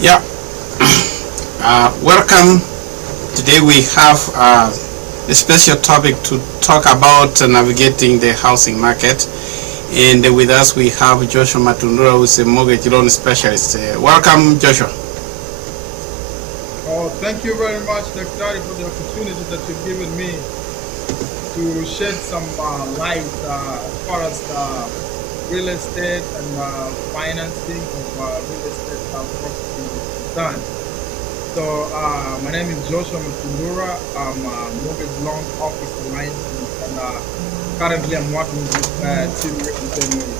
Yeah, welcome. Today we have a special topic to talk about navigating the housing market. And with us we have Joshua Matundura, who is a mortgage loan specialist. Welcome, Joshua. Oh, thank you very much, Dr. for the opportunity that you've given me to shed some light as far as real estate and financing of real estate property is concerned. So, my name is Joshua Matundura. I'm a mortgage loan officer license, and currently I'm working with Team Representative.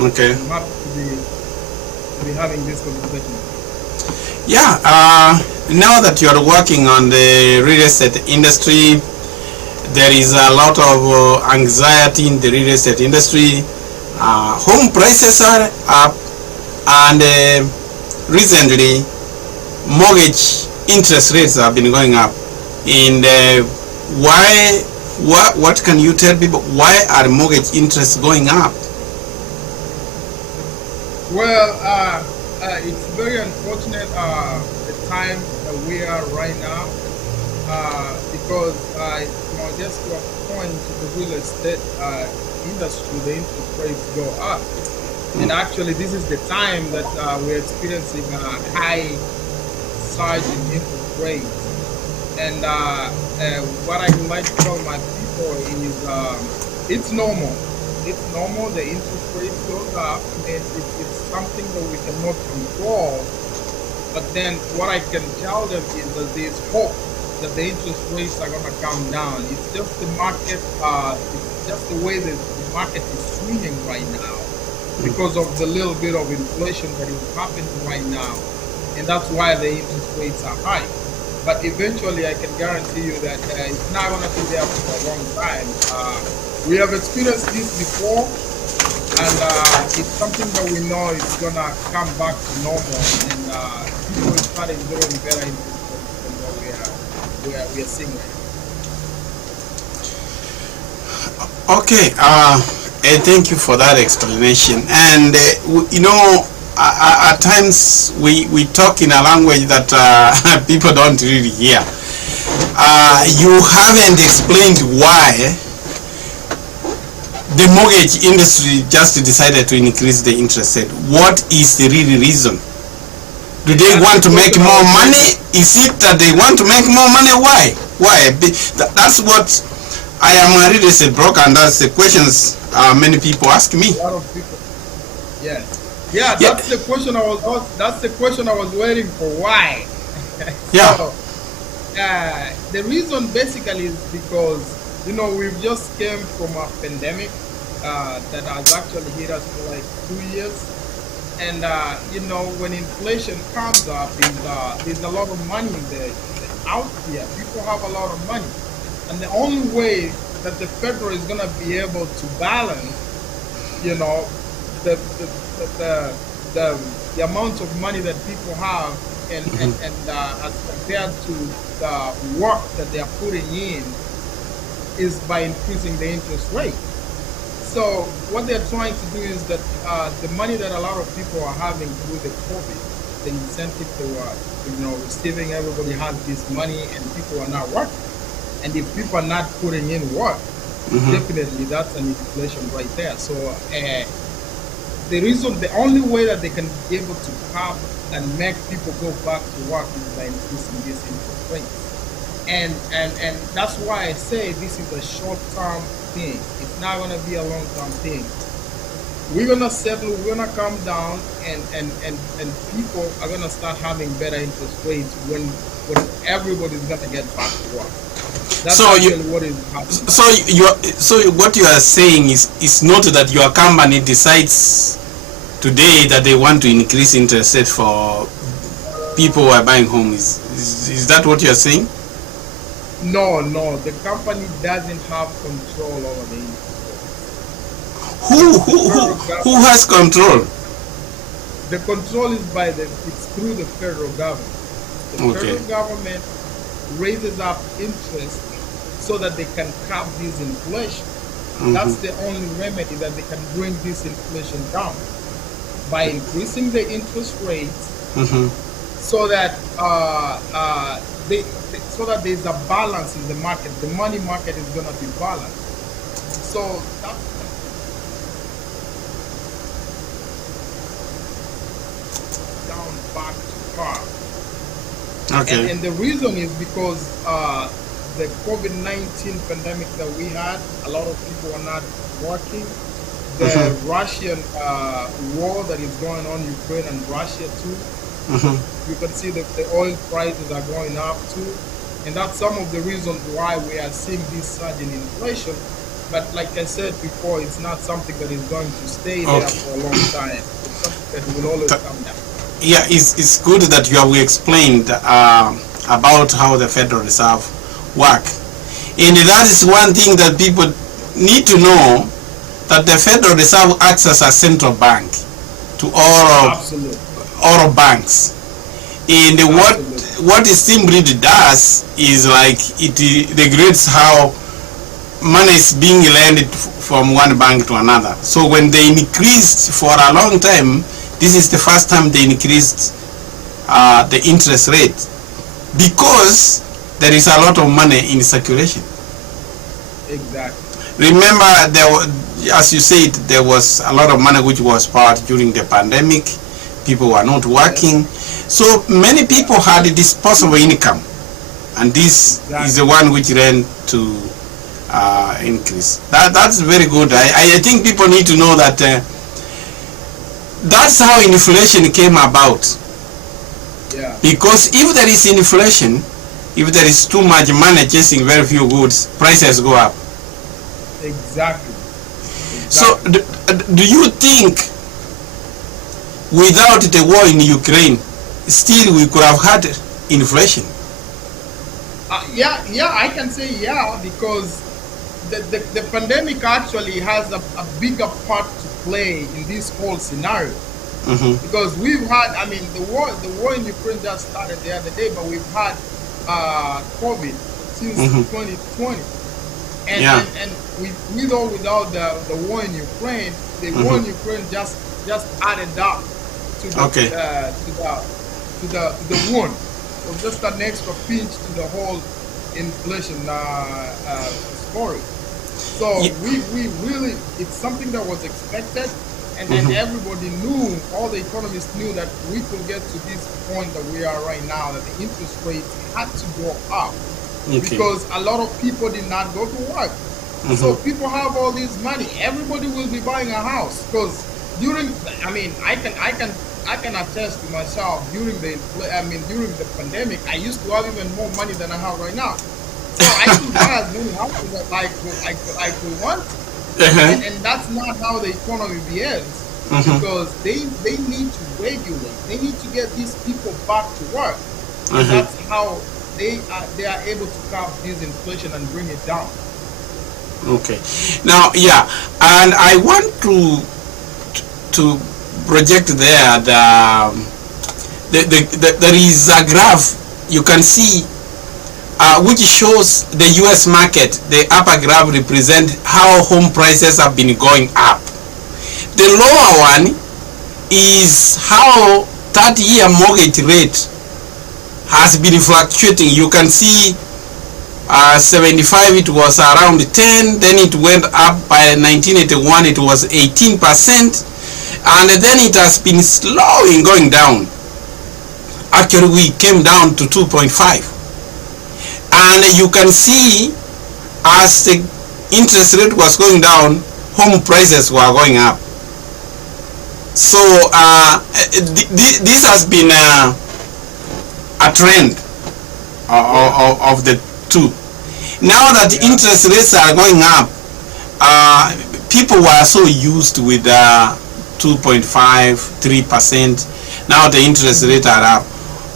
Okay. I'm happy to be having this conversation. Yeah, now that you are working on the real estate industry, there is a lot of anxiety in the real estate industry. Home prices are up, and recently mortgage interest rates have been going up. And what can you tell people? Why are mortgage interests going up? Well, it's very unfortunate the time that we are right now because just to a point the real estate industry, the interest rates go up, and actually this is the time that we're experiencing a high surge in interest rates. And what I would like to tell my people is it's normal. It's normal. The interest rate goes up, and it's something that we cannot control. But then what I can tell them is that there's hope that the interest rates are going to come down. It's just the market, it's just the way that the market is swinging right now because of the little bit of inflation that is happening right now. And that's why the interest rates are high. But eventually I can guarantee you that it's not going to be there for a long time. We have experienced this before, and it's something that we know is going to come back to normal, and people will start enjoying better interest rates than what we are seeing right now. Okay, thank you for that explanation. And at times we talk in a language that people don't really hear. You haven't explained why the mortgage industry just decided to increase the interest rate. What is the real reason? Do they want to make more money? Is it that they want to make more money? Why? That's what I am a real estate broker, and that's the questions many people ask me. A lot of people. Yeah. That's the question I was. That's the question I was waiting for. Why? Yeah. So, the reason basically is because we've just came from a pandemic that has actually hit us for like 2 years, and when inflation comes up, there's a lot of money out here. People have a lot of money, and the only way that the federal is gonna be able to balance, the amount of money that people have and as compared to the work that they are putting in is by increasing the interest rate. So what they're trying to do is that the money that a lot of people are having through the COVID, the incentive they were receiving, everybody has this money and people are not working. And if people are not putting in work, definitely that's an inflation right there. So the only way that they can be able to have and make people go back to work is by increasing this interest rate. And that's why I say this is a short-term thing. It's not going to be a long-term thing. We're going to settle, we're going to come down, and people are going to start having better interest rates when everybody's going to get back to work. That's what is happening. So what you are saying is not that your company decides today that they want to increase interest rate for people who are buying homes. Is that what you are saying? No, the company doesn't have control over the interest rate. Who has control? The control is it's through the federal government. The federal government raises up interest so that they can cap this inflation. That's the only remedy that they can bring this inflation down. By increasing the interest rates Mm-hmm. so that so that there's a balance in the market. The money market is gonna be balanced. So that's down back to par. Okay. And the reason is because the COVID-19 pandemic that we had, a lot of people are not working. The Mm-hmm. Russian war that is going on, Ukraine and Russia too. Mm-hmm. You can see that the oil prices are going up too. And that's some of the reasons why we are seeing this surge in inflation. But like I said before, it's not something that is going to stay there Okay. for a long time. It's something that will always come down. Yeah, it's good that you have explained about how the Federal Reserve work, and that is one thing that people need to know, that the Federal Reserve acts as a central bank to Absolutely. all of banks. And Absolutely. what it simply does is like it regulates how money is being lent from one bank to another. So when they increased for a long time, this is the first time they increased the interest rate, because there is a lot of money in circulation. Exactly. Remember, as you said, there was a lot of money which was poured during the pandemic. People were not Yes. working, so many people had a disposable income, and this is Exactly. the one which ran to increase. That's very good. I think people need to know that that's how inflation came about. Yeah. Because if there is inflation, if there is too much money chasing very few goods, prices go up. Exactly. So Exactly. do you think without the war in Ukraine, still we could have had inflation? Yeah, I can say yeah, because the pandemic actually has a bigger part to play in this whole scenario. Mm-hmm. Because we've had, I mean, the war in Ukraine just started the other day, but we've had COVID since Mm-hmm. 2020, and Yeah. and with or without the war in Ukraine, the war Mm-hmm. in Ukraine just added up to Okay. the wound. It was just an extra pinch to the whole inflation story. So Ye- we really, it's something that was expected, and Mhm. everybody knew, all the economists knew that we could get to this point that we are right now, that the interest rates had to go up Okay. because a lot of people did not go to work. So Mm-hmm. people have all this money. Everybody will be buying a house because during, I mean, I can attest to myself during during the pandemic, I used to have even more money than I have right now. So I could buy as many houses as I could want, Uh-huh. and that's not how the economy behaves, Mm-hmm. because they need to regulate. They need to get these people back to work, and Uh-huh. that's how they are able to curb this inflation and bring it down. Okay. Now, yeah, and I want to project there there is a graph you can see which shows the U.S. market. The upper graph represents how home prices have been going up. The lower one is how 30-year mortgage rate has been fluctuating. You can see 75 it was around 10, then it went up by 1981 it was 18%, and then it has been slowly going down. Actually we came down to 2.5, and you can see as the interest rate was going down, home prices were going up. So this has been a trend of the two. Now that Yeah. interest rates are going up, people were so used with 2.5, 3%. Now the interest rate are up.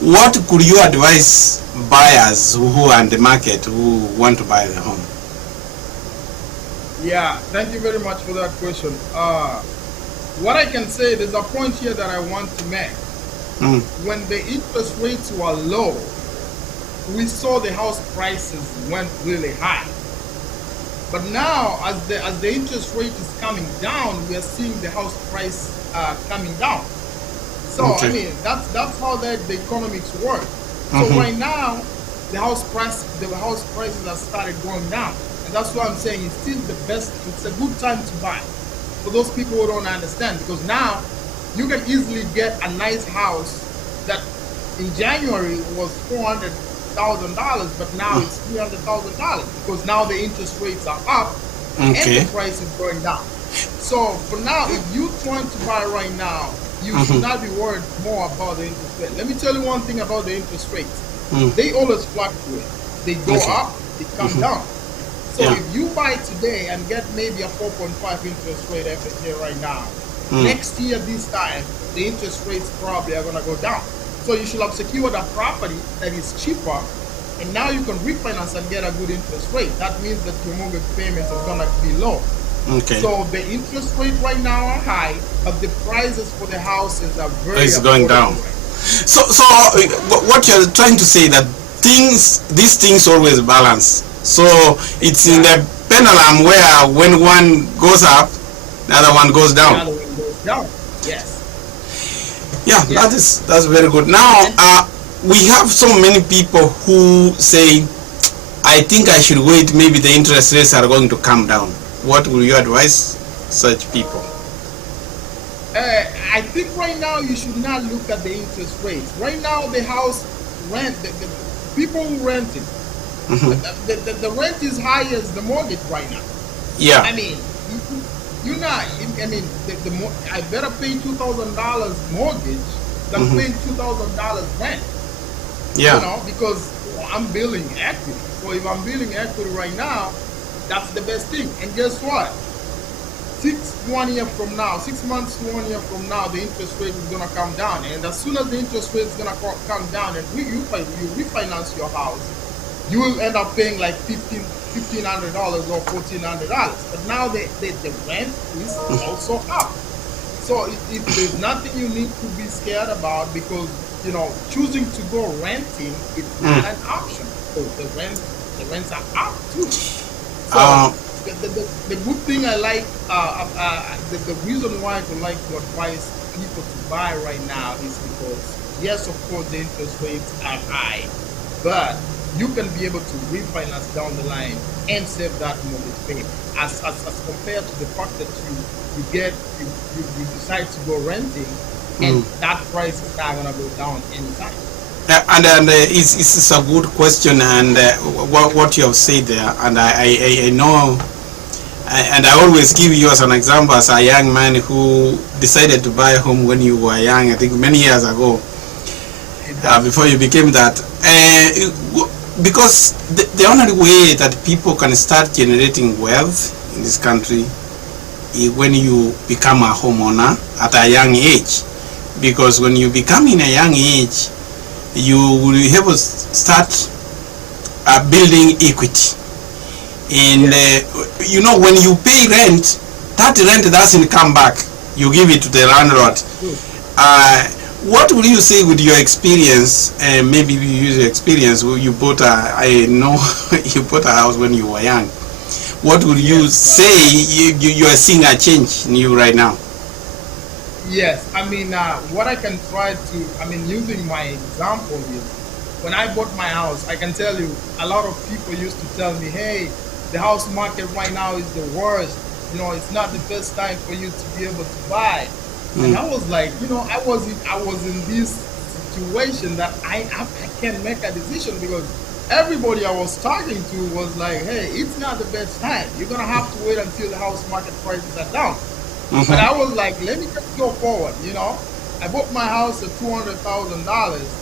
What could you advise buyers who are in the market who want to buy the home? Yeah, thank you very much for that question. What I can say, there's a point here that I want to make. Mm. When the interest rates were low, we saw the house prices went really high. But now, as the interest rate is coming down, we are seeing the house price coming down. So I Okay. mean that's how the economics work. So Mm-hmm. right now the house prices have started going down, and that's why I'm saying it's still the best. It's a good time to buy for those people who don't understand, because now you can easily get a nice house that in January was $400,000, but now it's $300,000 because now the interest rates are up and the Okay. price is going down. So for now, if you're trying to buy right now, you should Mm-hmm. not be worried more about the interest rate. Let me tell you one thing about the interest rates. Mm. They always fluctuate. They go Okay. up, they come Mm-hmm. down. So Yeah. if you buy today and get maybe a 4.5 interest rate every year right now, Mm. next year this time the interest rates probably are gonna go down. So you should have secured a property that is cheaper, and now you can refinance and get a good interest rate. That means that your mortgage payments are gonna be low. Okay. So the interest rate right now are high, but the prices for the houses are very It's going affordable down. right now. So what you're trying to say that these things always balance. So it's in the Exactly. pendulum where when one goes up, the other one goes The down. other one goes down. Yes. Yeah, Yeah. that's very good. Now, And we have so many people who say, "I think I should wait. Maybe the interest rates are going to come down." What will you advise such people? I think right now you should not look at the interest rates. Right now, the house rent, the people who rent it, Hmm. the rent is high as the mortgage right now. Yeah. I mean, you not. I mean, I better pay $2,000 mortgage than Hmm. paying $2,000 rent. Yeah. Because I'm building equity. So if I'm building equity right now, that's the best thing. And guess what? 1 year from now, 6 months to 1 year from now, the interest rate is gonna come down. And as soon as the interest rate is gonna come down, and you refinance your house, you will end up paying like $1,500 or $1,400. But now the rent is also up. So if there's nothing you need to be scared about, because choosing to go renting is not Mm. an option. So the rents are up too. So Uh, the good thing I like, the reason why I would like to advise people to buy right now is because, yes, of course, the interest rates are high, but you can be able to refinance down the line and save that mortgage payment, as compared to the fact that you decide to go renting, and mm. that price is not gonna go down anytime. And it's a good question, and what you have said there, and I know, and I always give you as an example as a young man who decided to buy a home when you were young. I think many years ago, Exactly. before you became that. Because the only way that people can start generating wealth in this country is when you become a homeowner at a young age. Because when you become in a young age, you will have to start building equity. And Yes. when you pay rent, that rent doesn't come back. You give it to the landlord. That's true. Uh, what would you say with your experience? Maybe you use your experience. You bought I know you bought a house when you were young. What would you Yes. say you are seeing a change in you right now? Yes, I mean, what I can try to, I mean, using my example is, when I bought my house, I can tell you, a lot of people used to tell me, hey, the house market right now is the worst. It's not the best time for you to be able to buy. And Mm. I was like, I was in this situation that I can't make a decision, because everybody I was talking to was like, hey, it's not the best time. You're gonna have to wait until the house market prices are down. But Mm-hmm. I was like, let me just go forward. I bought my house at $200,000,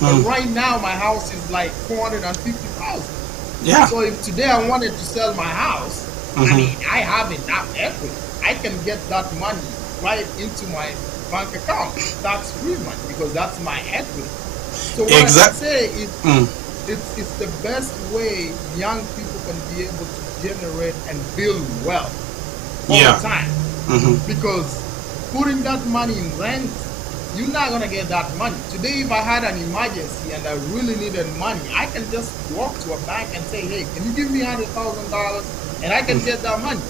but Mm. right now my house is like 450,000. Yeah. So if today I wanted to sell my house, I Mm-hmm. mean, I have enough equity. I can get that money right into my bank account, tax-free money, because that's my equity. So what I can Exact. say is, Mm. it's the best way young people can be able to generate and build wealth over Yeah. time. Mm-hmm. Because putting that money in rent, you're not gonna get that money. Today, if I had an emergency and I really needed money, I can just walk to a bank and say, hey, can you give me $100,000? And I can get that money.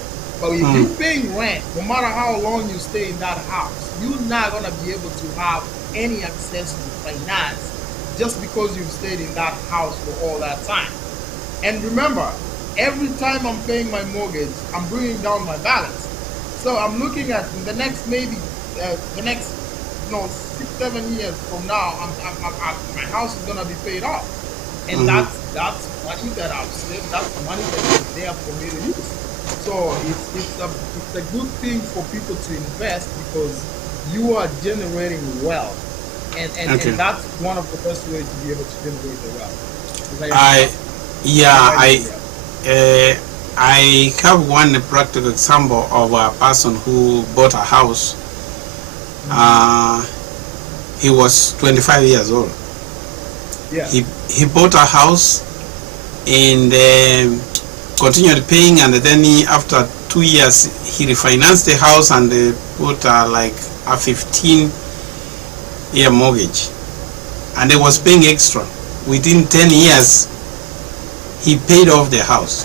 But if Mm. you're paying rent, no matter how long you stay in that house, you're not gonna be able to have any access to finance just because you've stayed in that house for all that time. And remember, every time I'm paying my mortgage, I'm bringing down my balance. So I'm looking at the next maybe the next 6 7 years from now, my house is gonna be paid off, and Mhm. that's money that I've saved. That's money that is there for me to use. So it's a good thing for people to invest because you are generating wealth, and Okay. that's one of the best ways to be able to generate the wealth. As I I yeah remind I you, uh, I have one practical example of a person who bought a house. Mhm. Uh, he was 25 years old. Yeah, He bought a house and continued paying, and then after 2 years he refinanced the house and put like a 15-year mortgage, and he was paying extra. Within 10 years he paid off the house.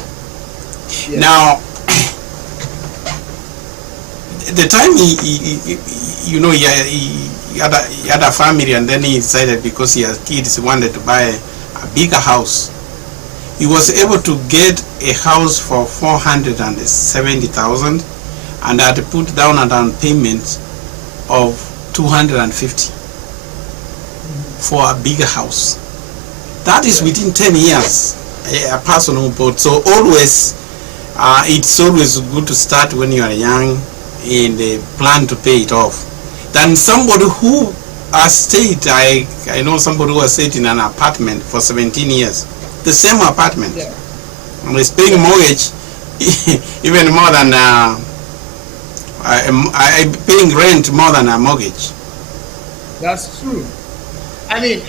yeah, Now the time he had a family, and then he decided because he had kids he wanted to buy a bigger house. He was able yes, to get a house for 470,000 and had to put down a down payment of 250 mhm, for a bigger house. That is yes, within 10 years. A person who bought. So always, it's always good to start when you are young and plan to pay it off. Then somebody who has stayed, I know somebody who has stayed in an apartment for 17 years, the same apartment, yeah, and is paying yeah. mortgage even more than paying rent more than a mortgage. That's true. I mean,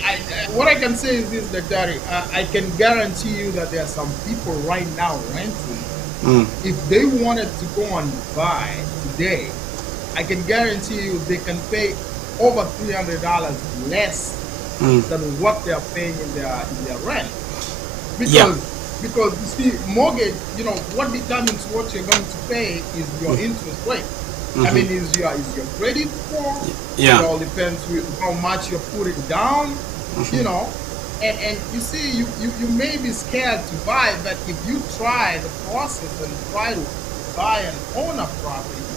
what I can say is this, Daktari. I can guarantee you that there are some people right now renting. Mm, If they wanted to go and buy today, I can guarantee you they can pay over $300 less mm, than what they are paying in their rent. yeah. Because you see, mortgage, what determines what you're going to pay is your interest rate. I Mm-hmm. mean, is your credit score. It Yeah. all depends with how much you're putting down, you Mm-hmm. know. And you see, you may be scared to buy, but if you try the process and try to buy and own a property,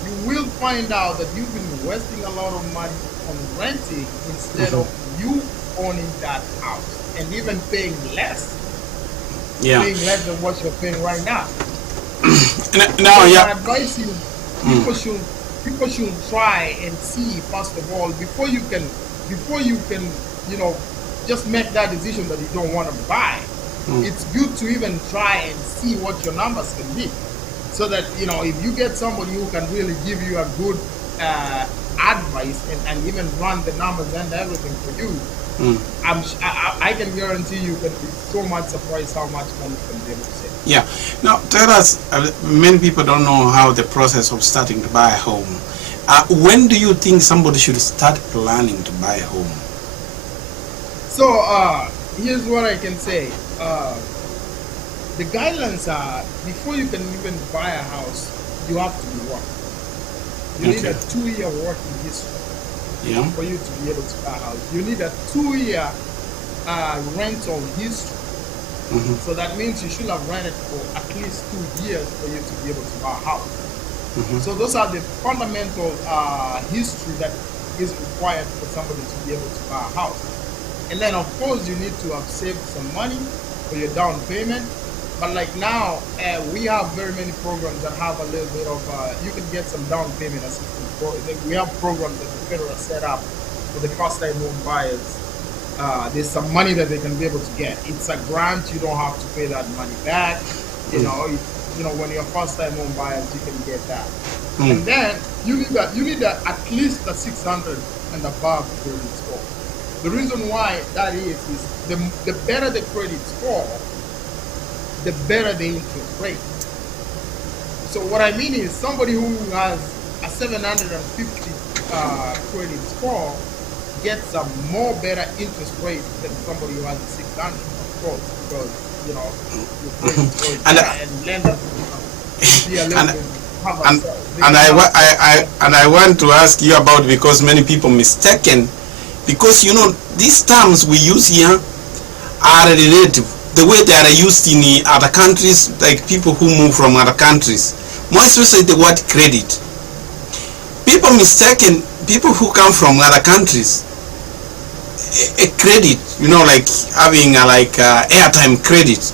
you will find out that you've been wasting a lot of money on renting instead Mm-hmm. of you owning that house and even Yeah. paying less than what you're paying right now. Now, So yeah. my advice is Mm, people should try and see first of all before you can just make that decision that you don't want to buy. mm, It's good to even try and see what your numbers can be, so that if you get somebody who can really give you a good uh, advice and even run the numbers and everything for you, mm. I can guarantee you can be so much surprised how much money you can be able to save. Yeah. Now, tell us, many people don't know how the process of starting to buy a home. When do you think somebody should start planning to buy a home? So here's what I can say. The guidelines are before you can even buy a house, you have to be working. You need a Okay. 2-year working history Yeah. for you to be able to buy a house. You need a 2-year rental history. Mm-hmm. So that means you should have rented for at least 2 years for you to be able to buy a house. Mm-hmm. So those are the fundamental history that is required for somebody to be able to buy a house. And then of course you need to have saved some money for your down payment. But like now, we have very many programs that have a little bit of, you can get some down payment assistance. We have programs that the federal set up for the first time home buyers. There's some money that they can be able to get. It's a grant. You don't have to pay that money back. When you're first time home buyers, you can get that. Mm. And then you need at least a 600 and above credit score. The reason why that is the better the credit score, the better the interest rate. So what I mean is somebody who has a 750 credit score gets a more better interest rate than somebody who has a 600, of course, because your credit score is And better, and lenders will be a little and bit have a And they and don't I, have wa- a I want to ask you about, because many people mistaken, because these terms we use here are relative. The way they are used in other countries, like people who move from other countries, more especially the word credit. People mistaken, people who come from other countries, a credit, like having airtime credit.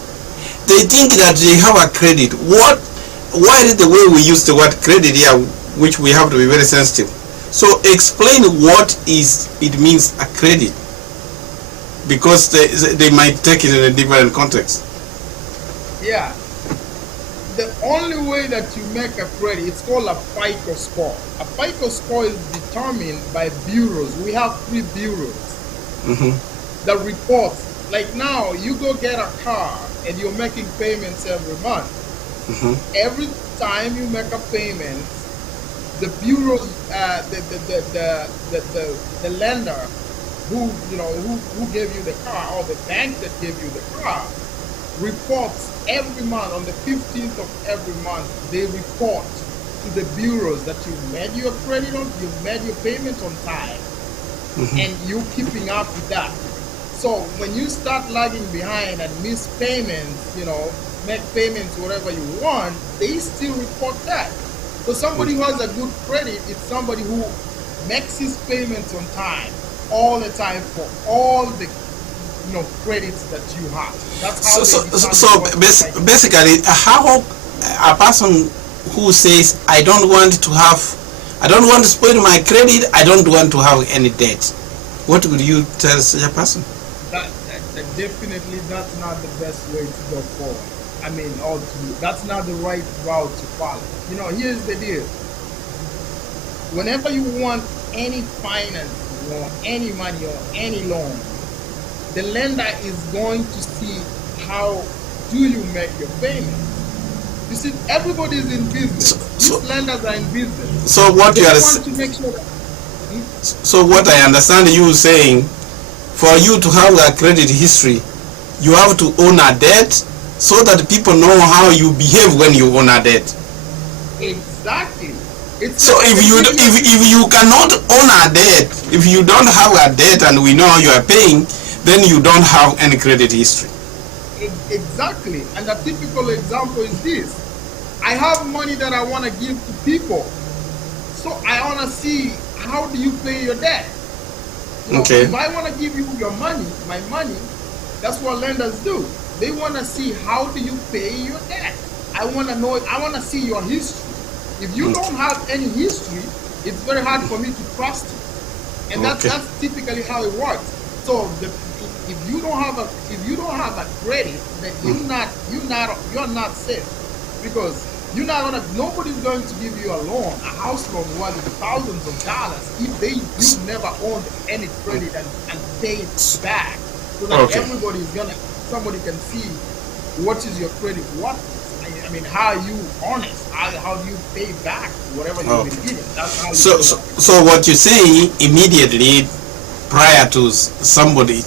They think that they have a credit. Why is the way we use the word credit here, which we have to be very sensitive? So explain what it means a credit, because they might take it in a different context. yeah. The only way that you make a credit, it's called a FICO score. A FICO score is determined by bureaus. We have 3 bureaus Mm-hmm. that report. Like now, you go get a car and you're making payments every month. Mm-hmm. Every time you make a payment, the bureaus, the lender who gave you the car, or the bank that gave you the car, reports every month. On the 15th of every month, they report to the bureaus that you made your credit on, you made your payment on time, Mm-hmm. and you keeping up with that. So when you start lagging behind and miss payments, make payments whatever you want, they still report that. So somebody who has a good credit is somebody who makes his payments on time, all the time, for all the credits that you have. That's how Basically, how a person who says, I don't want to spoil my credit, I don't want to have any debt, what would you tell such a person? That definitely, that's not the best way to go forward. I mean, that's not the right route to follow. Here's the deal. Whenever you want any finance or any money or any loan, the lender is going to see how do you make your payments. You see, everybody is in business. These lenders are in business. So what They you are want to make sure that, so what I understand you saying, for you to have a credit history, you have to own a debt, so that people know how you behave when you own a debt. exactly. So if you cannot own a debt, if you don't have a debt and we know you are paying, then you don't have any credit history. Exactly. And a typical example is this. I have money that I want to give to people. So I want to see, how do you pay your debt? Okay. If I want to give you my money, that's what lenders do. They want to see, how do you pay your debt? I want to see your history. If you don't have any history, it's very hard for me to trust you. And that's typically how it works. So if you don't have a credit, then you're not safe, because nobody's going to give you a loan, a house loan worth thousands of dollars, if you never owned any credit and pay it back, so that somebody can see what is your credit worth. I mean, how are you honest? How do you pay back whatever you've been given? That's how. So what you say, immediately prior to somebody,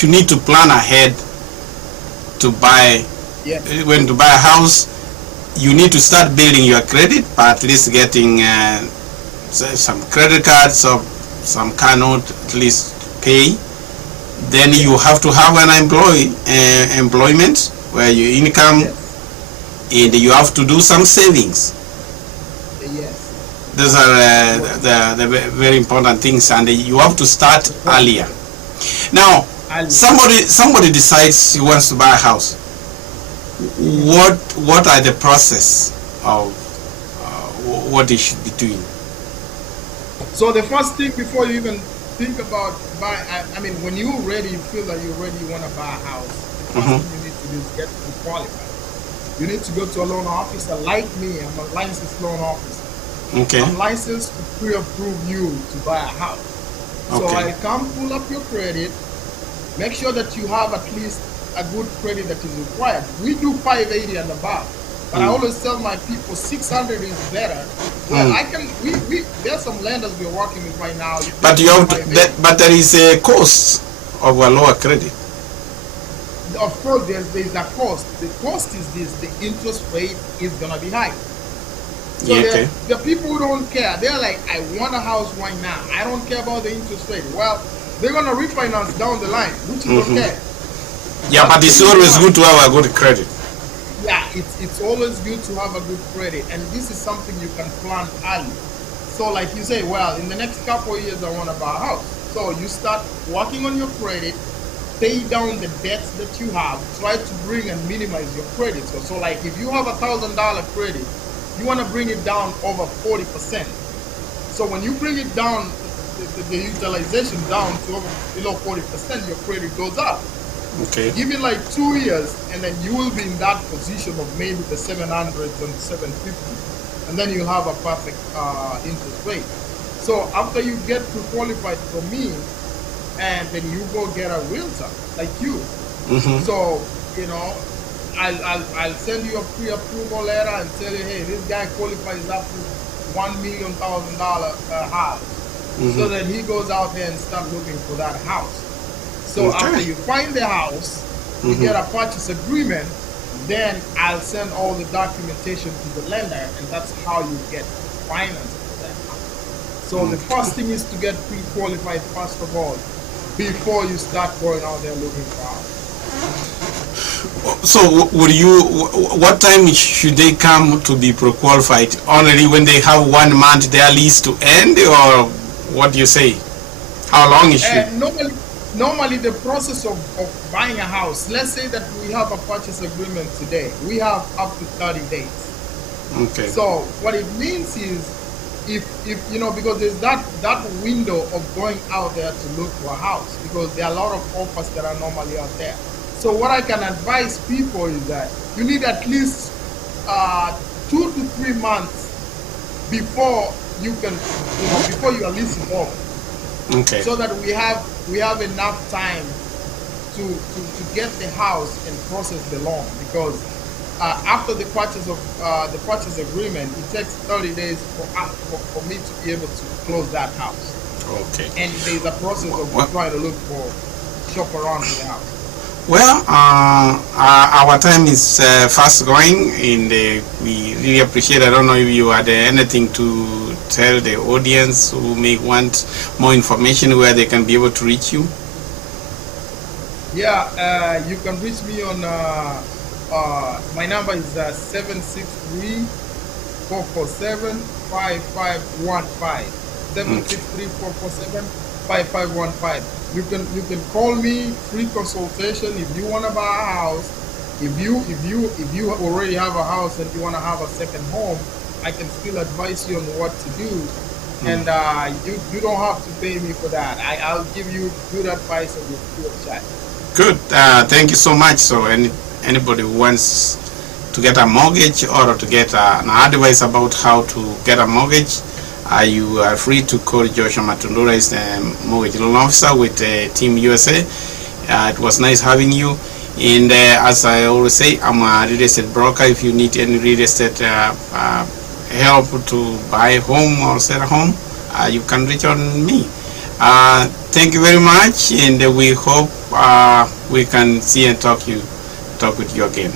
you need to plan ahead to buy. Yeah. When to buy a house, you need to start building your credit, by at least getting some credit cards or some cannot at least pay. Then you have to have an employment where your income, and you have to do some savings. Yes. Those are the very important things, and you have to start earlier. Now, somebody decides he wants to buy a house. What are the process of what he should be doing? So the first thing, before you even think about when you're ready, you feel that you're ready, you want to buy a house, the first thing you need to do is get to qualify. You need to go to a loan officer like me. I'm a licensed loan officer. Okay. I'm licensed to pre-approve you to buy a house. So I come pull up your credit, make sure that you have at least a good credit that is required. We do 580 and above, but I always tell my people 600 is better. Well, there's some lenders we're working with right now. But but there is a cost of a lower credit. Of course, there's a cost. The cost is this: the interest rate is gonna be high. So Yeah, okay. the people who don't care, they're like, I want a house right now. I don't care about the interest rate. Well, they're gonna refinance down the line, which is Mm-hmm. okay. Yeah, But but it's thing always is, good to have a good credit. yeah, it's always good to have a good credit, and this is something you can plan early. So, like you say, well, in the next couple of years, I want to buy a house. So you start working on your credit, pay down the debts that you have, try to bring and minimize your credit. So like if you have $1,000 credit, you want to bring it down over 40%. So when you bring it down, the utilization down to over below 40%, your credit goes up. Okay. Give it like 2 years, and then you will be in that position of maybe the 700s and 750, and then you'll have a perfect interest rate. So after you get pre-qualified from me, and then you go get a realtor like you. Mm-hmm. So you know, I'll send you a pre-approval letter and tell you, hey, this guy qualifies up to $1,000,000 house. Mm-hmm. So then he goes out there and start looking for that house. So Okay. after you find the house, you get a purchase agreement, then I'll send all the documentation to the lender, and that's how you get financing for that house. So the first thing is to get pre-qualified first of all, before you start going out there looking for a house. So what time should they come to be pre-qualified? Only when they have 1 month their lease to end, or what do you say? How long is it? And normally the process of buying a house, let's say that we have a purchase agreement today, we have up to 30 days. Okay. So what it means is, if you know, because there's that window of going out there to look for a house, because there are a lot of offers that are normally out there. So what I can advise people is that you need at least 2 to 3 months before you can, you know, before you are leasing over. Okay. So that we have enough time to get the house and process the loan, because after the purchase agreement, it takes 30 days for me to be able to close that house. Okay. And there's a process of trying to look for, shop around for the house. Well, our time is fast going, and we really appreciate. I don't know if you had anything to tell the audience who may want more information, where they can be able to reach you. Yeah, you can reach me on my number is 763-447-5515. 763-447-5515. You can call me, free consultation if you want to buy a house. If you already have a house and you want to have a second home, I can still advise you on what to do. And you don't have to pay me for that. I'll give you good advice and good chat. Good. Thank you so much. So anybody who wants to get a mortgage or to get an advice about how to get a mortgage, you are free to call Joshua Matundura, is the mortgage loan officer with Team USA. It was nice having you. And as I always say, I'm a real estate broker. If you need any real estate help to buy a home or sell a home, you can reach on me. Thank you very much, and we hope we can see and talk with you again.